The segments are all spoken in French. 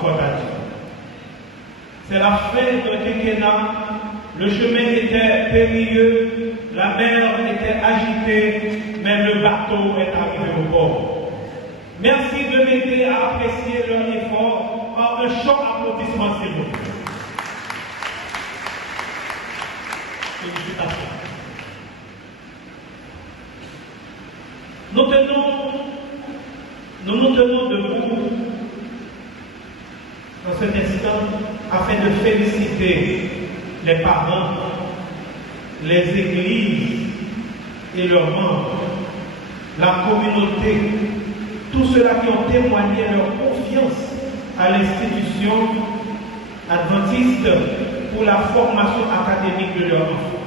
Soit à Dieu. C'est la fin d'un quinquennat, le chemin était périlleux, la mer était agitée, mais le bateau est arrivé au port. Merci de m'aider à apprécier leur effort par un chaud applaudissement, s'il vous plaît. Félicitations. Nous nous tenons debout dans cet instant afin de féliciter les parents, les églises et leurs membres, la communauté, tous ceux-là qui ont témoigné leur confiance à l'institution adventiste pour la formation académique de leurs enfants.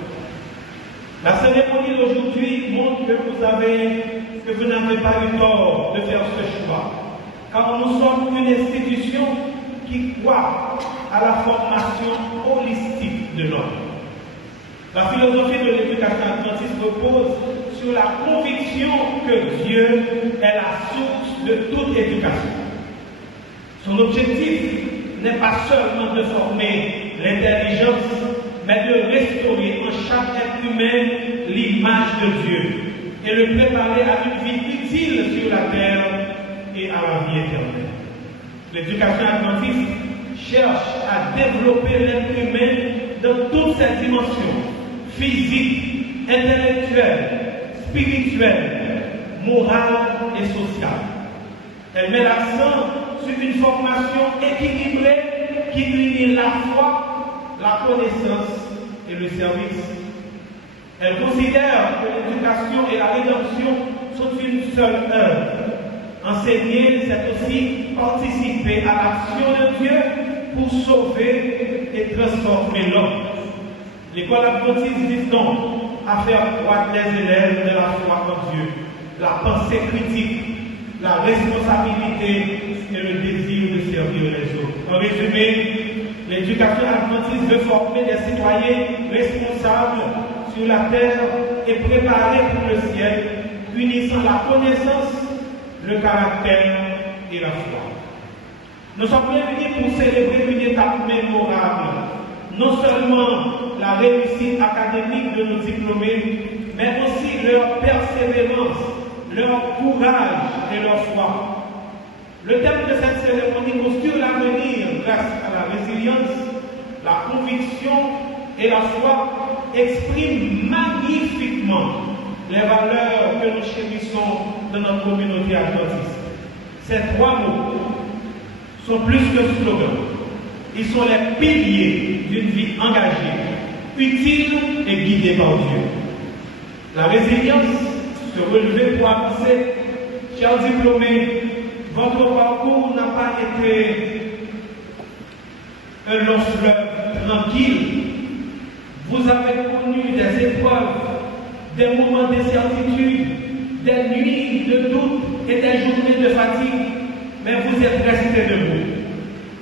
La cérémonie d'aujourd'hui montre que vous n'avez pas eu tort de faire ce choix, car nous sommes une institution qui croit à la formation holistique de l'homme. La philosophie de l'éducation adventiste repose sur la conviction que Dieu est la source de toute éducation. Son objectif n'est pas seulement de former l'intelligence, mais de restaurer en chaque être humain l'image de Dieu et le préparer à une vie utile sur la terre et à la vie éternelle. L'éducation adventiste cherche à développer l'être humain dans toutes ses dimensions, physique, intellectuelle, spirituelle, morale et sociale. Elle met l'accent sur une formation équilibrée qui unit la foi, la connaissance et le service. Elle considère que l'éducation et la rédemption sont une seule œuvre. Enseigner, c'est aussi participer à l'action de Dieu pour sauver et transformer l'homme. L'école adventiste vise donc à faire croître les élèves de la foi en Dieu, la pensée critique, la responsabilité et le désir de servir les autres. En résumé, l'éducation adventiste veut former des citoyens responsables sur la terre et préparés pour le ciel, unissant la connaissance, le caractère et la foi. Nous sommes réunis pour célébrer une étape mémorable, non seulement la réussite académique de nos diplômés, mais aussi leur persévérance, leur courage et leur foi. Le thème de cette cérémonie construit l'avenir grâce à la résilience, la conviction et la foi expriment magnifiquement les valeurs que nous chérissons dans notre communauté adventiste. Ces trois mots sont plus que slogans. Ils sont les piliers d'une vie engagée, utile et guidée par Dieu. La résilience, se relever pour avancer. Chers diplômés, votre parcours n'a pas été un long fleuve tranquille. Vous avez connu des épreuves, des moments d'incertitude, des nuits de doute et des journées de fatigue, mais vous êtes restés debout.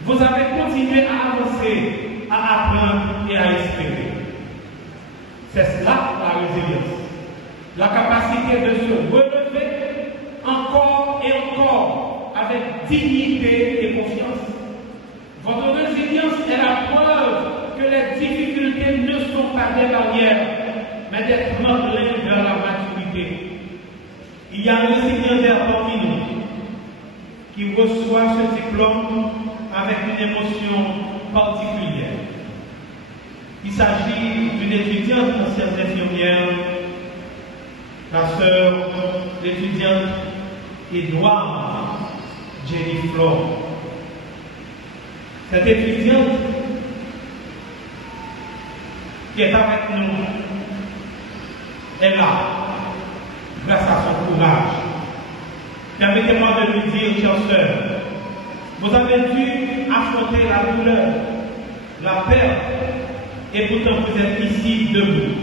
Vous avez continué à avancer, à apprendre et à espérer. C'est cela la résilience. La capacité de se relever encore et encore avec dignité et confiance. Votre résilience est la preuve que les difficultés ne sont pas des barrières, mais des tremplins vers la maturité. Il y a un récipiendaire parmi nous qui reçoit ce diplôme avec une émotion particulière. Il s'agit d'une étudiante en sciences infirmières, la sœur, l'étudiante Édouard Jenny Flore. Cette étudiante qui est avec nous est là, grâce à son courage. Permettez-moi de lui dire, chère sœur, vous avez dû affronter la douleur, la perte, et pourtant vous êtes ici debout,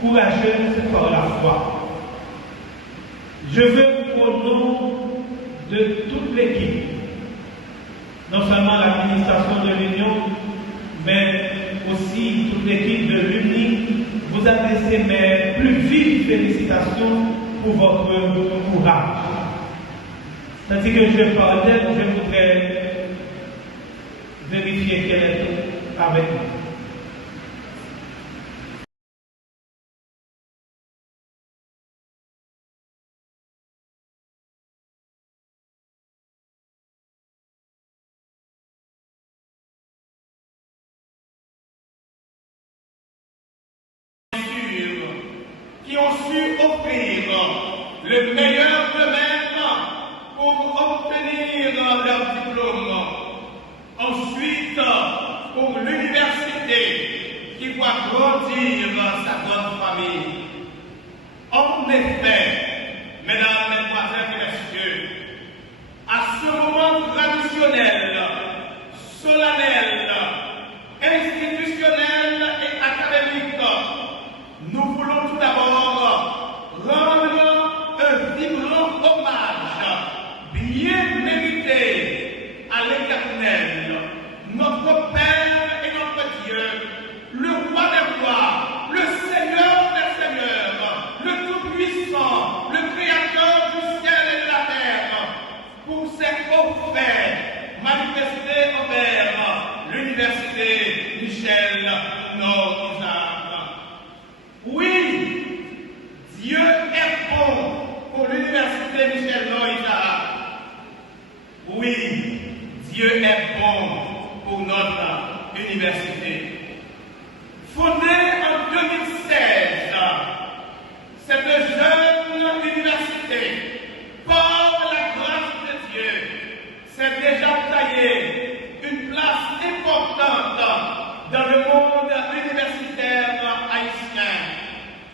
courageuse par la foi. Je veux au nom de toute l'équipe, non seulement l'administration de l'Union, mais aussi toute l'équipe de l'UNI, vous adresser mes plus vives félicitations pour votre courage. Tandis que je parle d'elle, je voudrais vérifier qu'elle est avec nous. Qui ont su offrir le meilleur d'eux-mêmes pour obtenir leur diplôme. Ensuite, pour l'université qui voit grandir sa grande famille. En effet, mesdames, mesdemoiselles et messieurs, à ce moment traditionnel, solennel, institutionnel et académique, nous voulons tout d'abord rendre un vibrant Dieu est bon pour notre université. Fondée en 2016, cette jeune université, par la grâce de Dieu, s'est déjà taillée une place importante dans le monde universitaire haïtien,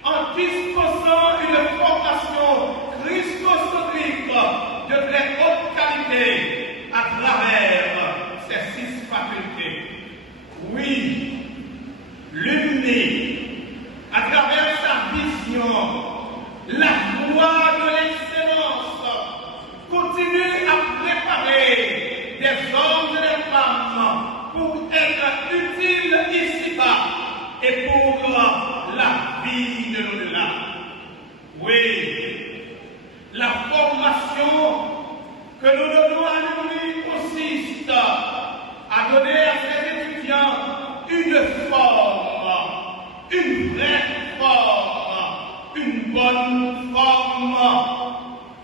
en dispensant une formation christocentrique de très haute qualité à travers ces 6 facultés. Oui, l'UNI, à travers sa vision, la voie de l'excellence, continue à préparer des hommes et des femmes pour être utiles ici-bas et pour la vie de l'au-delà. Oui, la formation que nous donnons à l'UNI consiste à donner à ces étudiants une forme, une vraie forme, une bonne forme,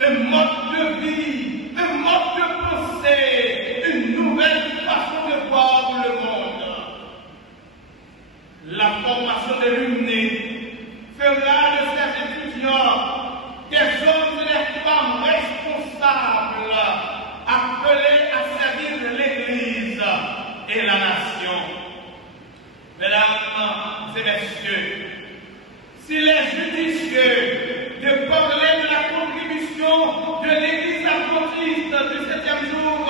un mode de vie, un mode de pensée, une nouvelle façon de voir le monde. La formation de l'UNI fera de ces étudiants des hommes et des femmes responsables, appelés à servir l'Église et la nation. Mesdames et messieurs, s'il est judicieux de parler de la contribution de l'Église adventiste du 7e jour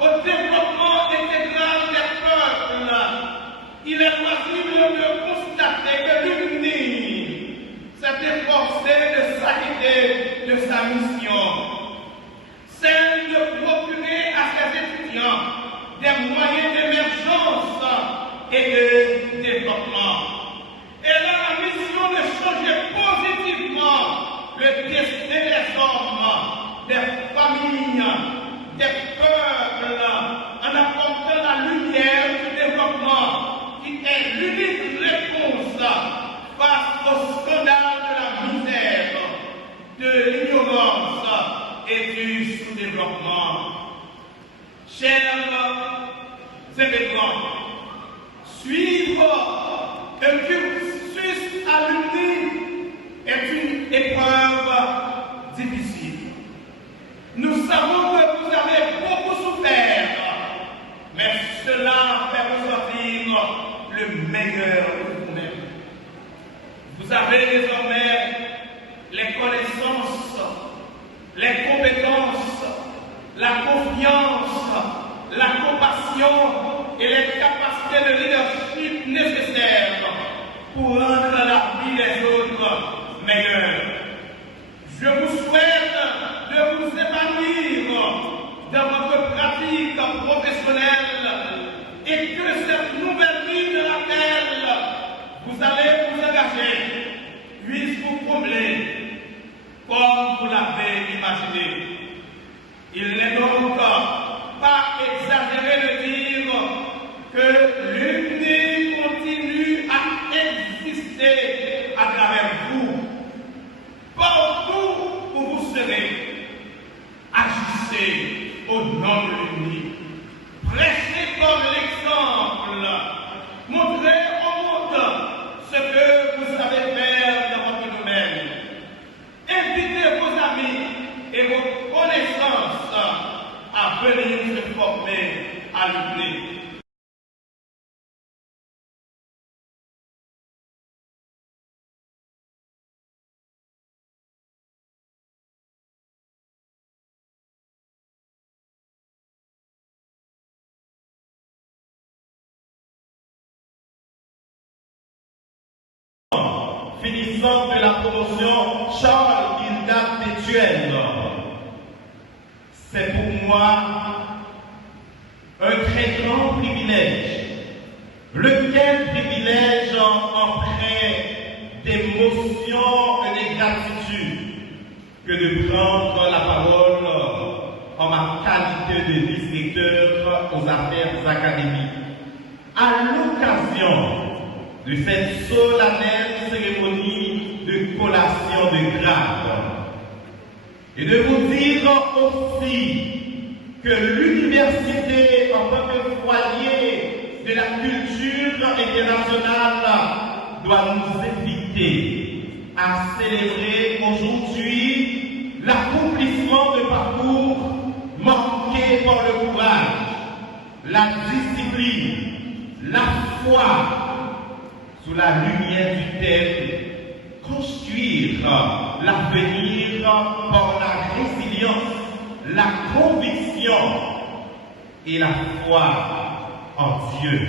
au développement intégral des peuples, il est possible de constater que l'UNI s'est efforcée de s'acquitter de sa mission, celle de procurer à ses étudiants des moyens d'émergence et de développement. Elle a la mission de changer positivement le destin des hommes, des familles, des peuples, en apportant la lumière du développement qui est l'unique réponse face au scandale de la misère, de l'ignorance et du sous-développement. Chers événements, suivre un cursus à l'UNI est une épreuve difficile. Nous savons que vous avez beaucoup souffert, mais cela fait ressortir le meilleur de vous-même. Vous avez désormais les connaissances, les compétences, la confiance, la compassion et les capacités de leadership nécessaires pour rendre la vie des autres meilleure. Je vous souhaite de vous épanouir dans votre pratique professionnelle et que cette nouvelle vie dans laquelle vous allez vous engager puisse vous combler comme vous l'avez imaginé. Il n'est donc pas exagéré de dire que l'UNI continue à exister à travers vous. Partout où vous serez, agissez au nom de l'UNI. Prêchez comme l'exemple. Montrez au monde ce que vous savez faire dans votre domaine. Invitez vos amis et vos connaissances à venir se former à l'UNI. Finissant de la promotion Charles Hilda Pétuel. C'est pour moi un très grand privilège. Lequel privilège empreint d'émotion et de gratitude que de prendre la parole en ma qualité de vice-recteur aux affaires académiques à l'occasion de cette solennelle cérémonie de collation de grade et de vous dire aussi que l'université, en tant que foyer de la culture internationale, doit nous inviter à célébrer aujourd'hui l'accomplissement de parcours marqués par le courage, la discipline, la foi, sous la lumière du thème, construire l'avenir par la résilience, la conviction et la foi en Dieu.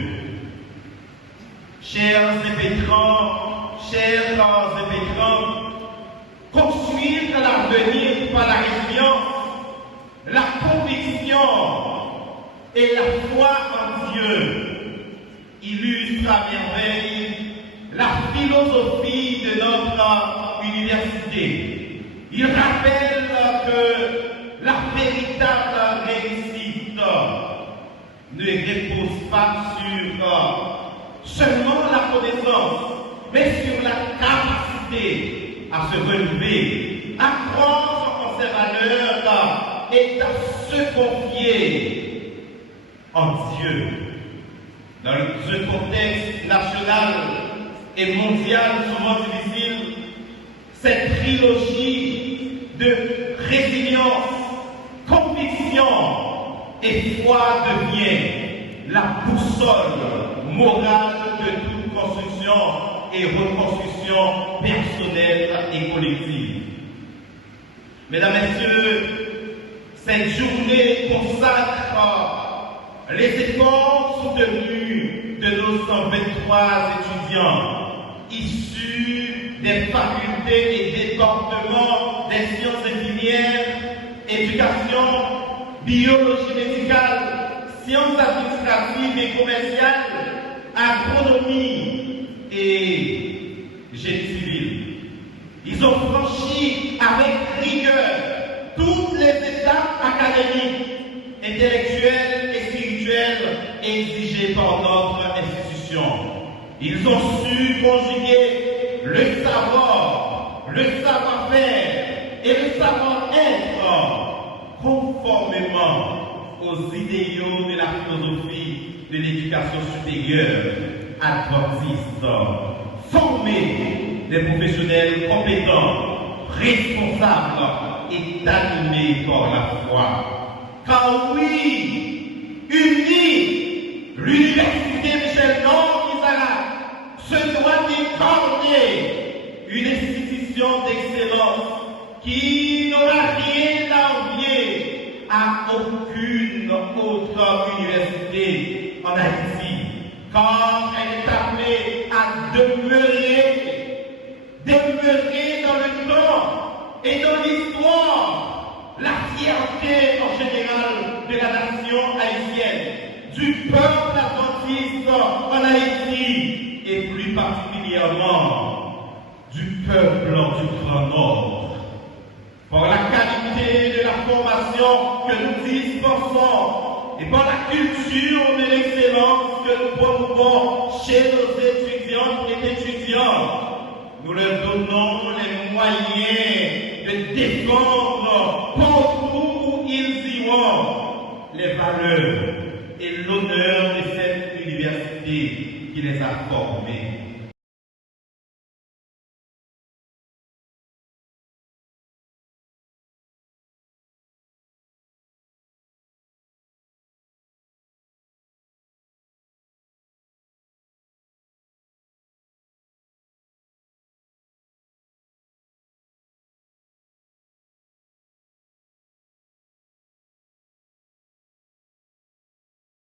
Chers impétrants, construire l'avenir par la résilience, la conviction et la foi en Dieu illustre à merveille la philosophie de notre université. Il rappelle que la véritable réussite ne repose pas sur seulement la connaissance, mais sur la capacité à se relever, à croire en ses valeurs et à se confier en Dieu. Dans ce contexte national et mondial souvent difficile, cette trilogie de résilience, conviction et foi devient la boussole morale de toute construction et reconstruction personnelle et collective. Mesdames, Messieurs, cette journée consacre les efforts soutenus de nos 123 étudiants issus des facultés et départements des sciences infirmières, éducation, biologie médicale, sciences administratives et commerciales, agronomie et génie civil. Ils ont franchi avec rigueur toutes les étapes académiques, intellectuelles et spirituelles exigées par notre institution. Ils ont su conjuguer le savoir, le savoir-faire et le savoir-être conformément aux idéaux de la philosophie de l'éducation supérieure adventiste. Former des professionnels compétents, responsables et animés par la foi. Car oui, unie, l'université Michel-Nord-Isaac se doit d'incarner une institution d'excellence qui n'aura rien à envier à aucune autre université en Haïti, car elle est appelée à demeurer dans le temps et dans l'histoire la fierté en général de la nation haïtienne, du peuple adventiste en Haïti et plus particulièrement du peuple du Grand Nord. Par la qualité de la formation que nous dispensons et par la culture de l'excellence que nous promouvons chez nos étudiantes et étudiants, nous leur donnons les moyens de défendre partout où ils iront les valeurs